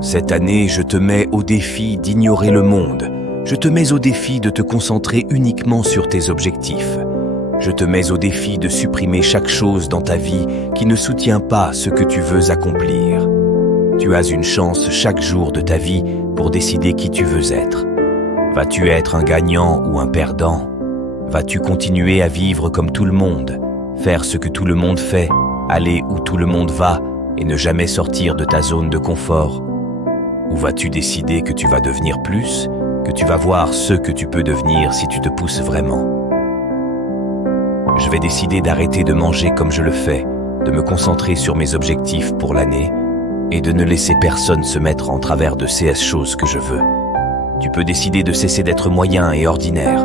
Cette année, je te mets au défi d'ignorer le monde. Je te mets au défi de te concentrer uniquement sur tes objectifs. Je te mets au défi de supprimer chaque chose dans ta vie qui ne soutient pas ce que tu veux accomplir. Tu as une chance chaque jour de ta vie pour décider qui tu veux être. Vas-tu être un gagnant ou un perdant? Vas-tu continuer à vivre comme tout le monde, faire ce que tout le monde fait, aller où tout le monde va et ne jamais sortir de ta zone de confort? Ou vas-tu décider que tu vas devenir plus, que tu vas voir ce que tu peux devenir si tu te pousses vraiment? Je vais décider d'arrêter de manger comme je le fais, de me concentrer sur mes objectifs pour l'année et de ne laisser personne se mettre en travers de ces choses que je veux. Tu peux décider de cesser d'être moyen et ordinaire.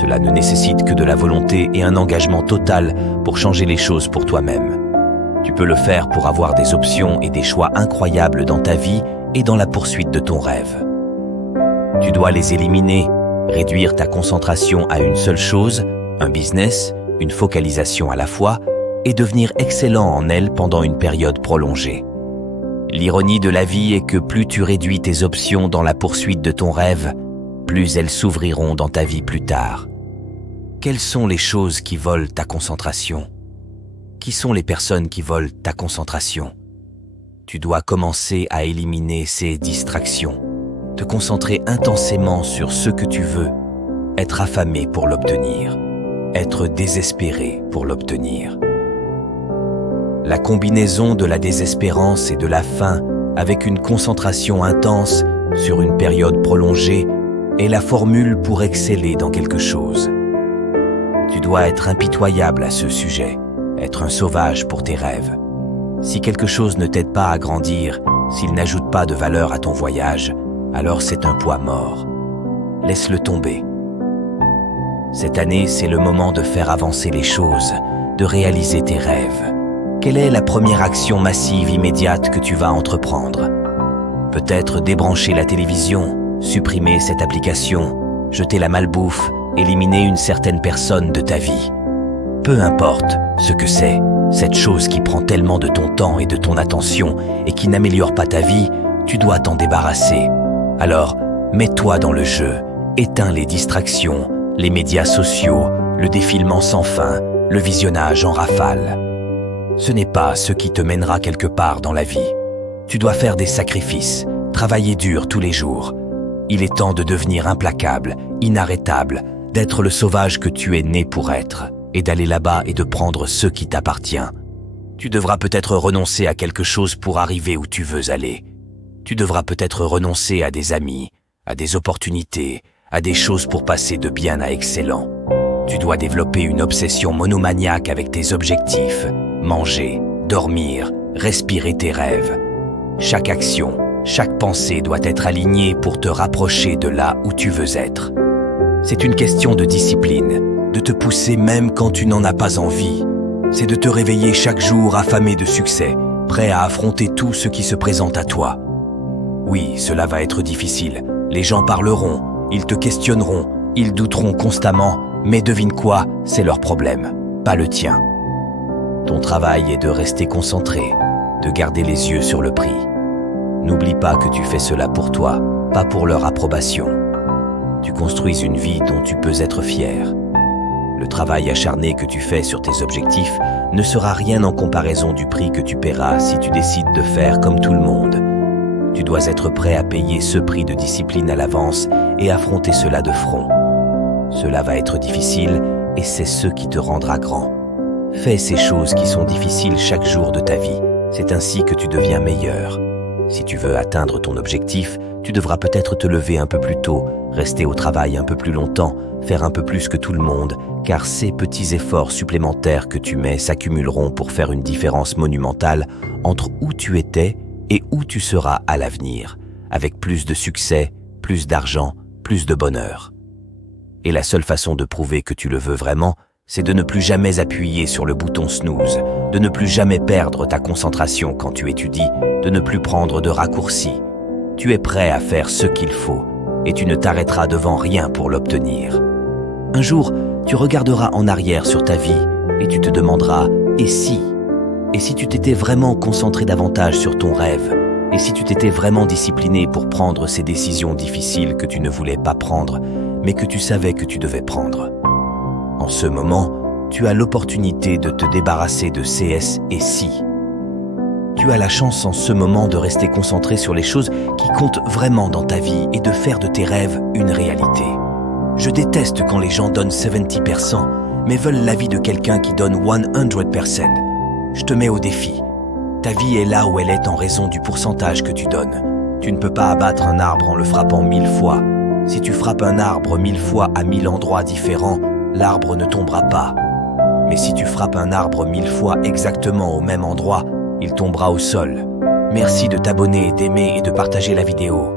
Cela ne nécessite que de la volonté et un engagement total pour changer les choses pour toi-même. Tu peux le faire pour avoir des options et des choix incroyables dans ta vie et dans la poursuite de ton rêve. Tu dois les éliminer, réduire ta concentration à une seule chose, un business, une focalisation à la fois, et devenir excellent en elle pendant une période prolongée. L'ironie de la vie est que plus tu réduis tes options dans la poursuite de ton rêve, plus elles s'ouvriront dans ta vie plus tard. Quelles sont les choses qui volent ta concentration? Qui sont les personnes qui volent ta concentration? Tu dois commencer à éliminer ces distractions, te concentrer intensément sur ce que tu veux, être affamé pour l'obtenir, être désespéré pour l'obtenir. La combinaison de la désespérance et de la faim avec une concentration intense sur une période prolongée est la formule pour exceller dans quelque chose. Tu dois être impitoyable à ce sujet, être un sauvage pour tes rêves. Si quelque chose ne t'aide pas à grandir, s'il n'ajoute pas de valeur à ton voyage, alors c'est un poids mort. Laisse-le tomber. Cette année, c'est le moment de faire avancer les choses, de réaliser tes rêves. Quelle est la première action massive immédiate que tu vas entreprendre? Peut-être débrancher la télévision, supprimer cette application, jeter la malbouffe, éliminer une certaine personne de ta vie. Peu importe ce que c'est, cette chose qui prend tellement de ton temps et de ton attention et qui n'améliore pas ta vie, tu dois t'en débarrasser. Alors, mets-toi dans le jeu, éteins les distractions, les médias sociaux, le défilement sans fin, le visionnage en rafale. Ce n'est pas ce qui te mènera quelque part dans la vie. Tu dois faire des sacrifices, travailler dur tous les jours. Il est temps de devenir implacable, inarrêtable, d'être le sauvage que tu es né pour être, et d'aller là-bas et de prendre ce qui t'appartient. Tu devras peut-être renoncer à quelque chose pour arriver où tu veux aller. Tu devras peut-être renoncer à des amis, à des opportunités, à des choses pour passer de bien à excellent. Tu dois développer une obsession monomaniaque avec tes objectifs, manger, dormir, respirer tes rêves. Chaque action, chaque pensée doit être alignée pour te rapprocher de là où tu veux être. C'est une question de discipline, de te pousser même quand tu n'en as pas envie. C'est de te réveiller chaque jour affamé de succès, prêt à affronter tout ce qui se présente à toi. Oui, cela va être difficile. Les gens parleront, ils te questionneront, ils douteront constamment, mais devine quoi, c'est leur problème, pas le tien. Ton travail est de rester concentré, de garder les yeux sur le prix. N'oublie pas que tu fais cela pour toi, pas pour leur approbation. Tu construis une vie dont tu peux être fier. Le travail acharné que tu fais sur tes objectifs ne sera rien en comparaison du prix que tu paieras si tu décides de faire comme tout le monde. Tu dois être prêt à payer ce prix de discipline à l'avance et affronter cela de front. Cela va être difficile et c'est ce qui te rendra grand. Fais ces choses qui sont difficiles chaque jour de ta vie. C'est ainsi que tu deviens meilleur. Si tu veux atteindre ton objectif, tu devras peut-être te lever un peu plus tôt, rester au travail un peu plus longtemps, faire un peu plus que tout le monde, car ces petits efforts supplémentaires que tu mets s'accumuleront pour faire une différence monumentale entre où tu étais et où tu seras à l'avenir, avec plus de succès, plus d'argent, plus de bonheur. Et la seule façon de prouver que tu le veux vraiment, c'est de ne plus jamais appuyer sur le bouton snooze, de ne plus jamais perdre ta concentration quand tu étudies, de ne plus prendre de raccourcis. Tu es prêt à faire ce qu'il faut et tu ne t'arrêteras devant rien pour l'obtenir. Un jour, tu regarderas en arrière sur ta vie et tu te demanderas « et si ?» Et si tu t'étais vraiment concentré davantage sur ton rêve, Et si tu t'étais vraiment discipliné pour prendre ces décisions difficiles que tu ne voulais pas prendre, mais que tu savais que tu devais prendre? En ce moment, tu as l'opportunité de te débarrasser de CS et si. Tu as la chance en ce moment de rester concentré sur les choses qui comptent vraiment dans ta vie et de faire de tes rêves une réalité. Je déteste quand les gens donnent 70%, mais veulent l'avis de quelqu'un qui donne 100%. Je te mets au défi. Ta vie est là où elle est en raison du pourcentage que tu donnes. Tu ne peux pas abattre un arbre en le frappant 1000 fois. Si tu frappes un arbre 1000 fois à 1000 endroits différents, l'arbre ne tombera pas. Mais si tu frappes un arbre 1000 fois exactement au même endroit, il tombera au sol. Merci de t'abonner, d'aimer et de partager la vidéo.